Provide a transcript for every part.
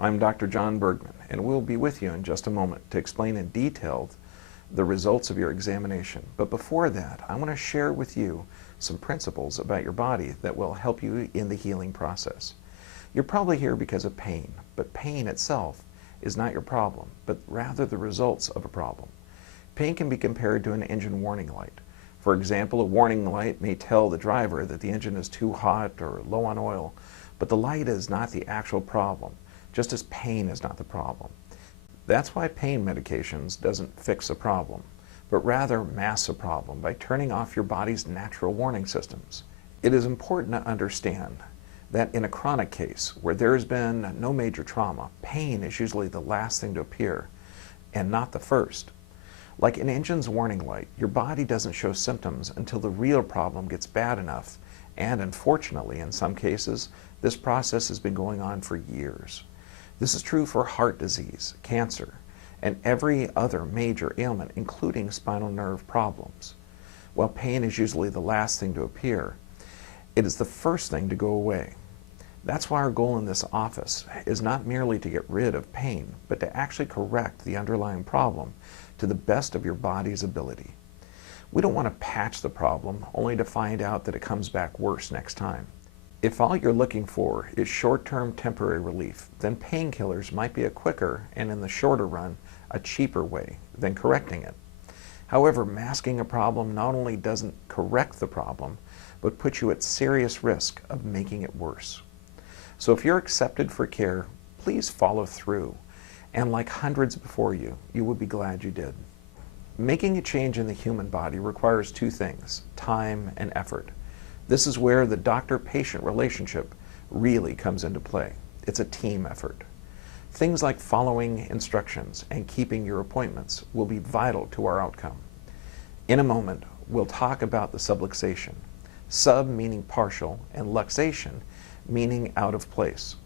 I'm Dr. John Bergman, and we'll be with you in just a moment to explain in detail the results of your examination. But before that, I want to share with you some principles about your body that will help you in the healing process. You're probably here because of pain, but pain itself is not your problem, but rather the results of a problem. Pain can be compared to an engine warning light. For example, a warning light may tell the driver that the engine is too hot or low on oil, but the light is not the actual problem, just as pain is not the problem. That's why pain medications doesn't fix a problem, but rather masks a problem by turning off your body's natural warning systems. It is important to understand that in a chronic case where there has been no major trauma, pain is usually the last thing to appear and not the first. Like an engine's warning light, your body doesn't show symptoms until the real problem gets bad enough, and unfortunately, in some cases, this process has been going on for years. This is true for heart disease, cancer, and every other major ailment, including spinal nerve problems. While pain is usually the last thing to appear, it is the first thing to go away. That's why our goal in this office is not merely to get rid of pain, but to actually correct the underlying problem to the best of your body's ability. We don't want to patch the problem only to find out that it comes back worse next time. If all you're looking for is short-term temporary relief, then painkillers might be a quicker and, in the shorter run, a cheaper way than correcting it. However, masking a problem not only doesn't correct the problem, but puts you at serious risk of making it worse. So if you're accepted for care, please follow through, and like hundreds before you, you will be glad you did. Making a change in the human body requires two things: time and effort. This is where the doctor-patient relationship really comes into play. It's a team effort. Things like following instructions and keeping your appointments will be vital to our outcome. In a moment, we'll talk about the subluxation. Sub meaning partial, and luxation meaning out of place.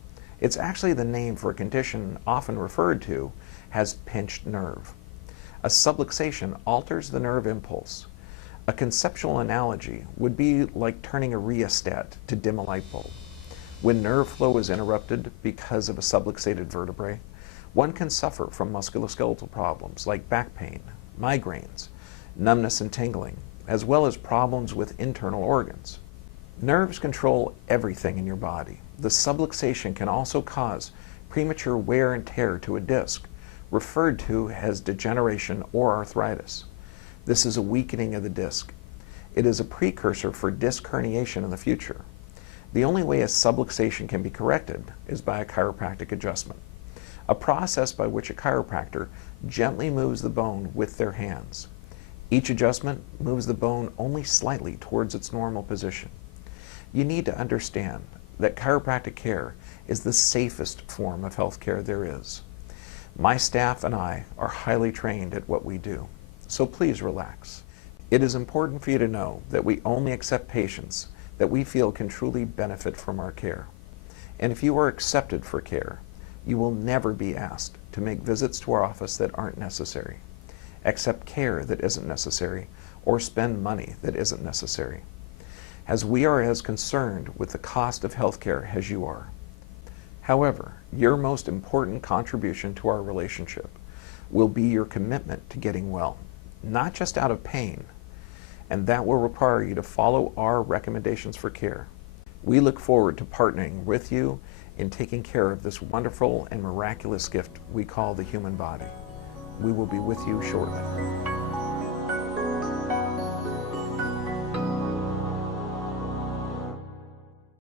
It's actually the name for a condition often referred to as pinched nerve. A subluxation alters the nerve impulse. A conceptual analogy would be like turning a rheostat to dim a light bulb. When nerve flow is interrupted because of a subluxated vertebrae, one can suffer from musculoskeletal problems like back pain, migraines, numbness and tingling, as well as problems with internal organs. Nerves control everything in your body. The subluxation can also cause premature wear and tear to a disc, referred to as degeneration or arthritis. This is a weakening of the disc. It is a precursor for disc herniation in the future. The only way a subluxation can be corrected is by a chiropractic adjustment, a process by which a chiropractor gently moves the bone with their hands. Each adjustment moves the bone only slightly towards its normal position. You need to understand that chiropractic care is the safest form of health care there is. My staff and I are highly trained at what we do, so please relax. It is important for you to know that we only accept patients that we feel can truly benefit from our care. And if you are accepted for care, you will never be asked to make visits to our office that aren't necessary, accept care that isn't necessary, or spend money that isn't necessary, as we are as concerned with the cost of healthcare as you are. However, your most important contribution to our relationship will be your commitment to getting well, not just out of pain, and that will require you to follow our recommendations for care. We look forward to partnering with you in taking care of this wonderful and miraculous gift we call the human body. We will be with you shortly.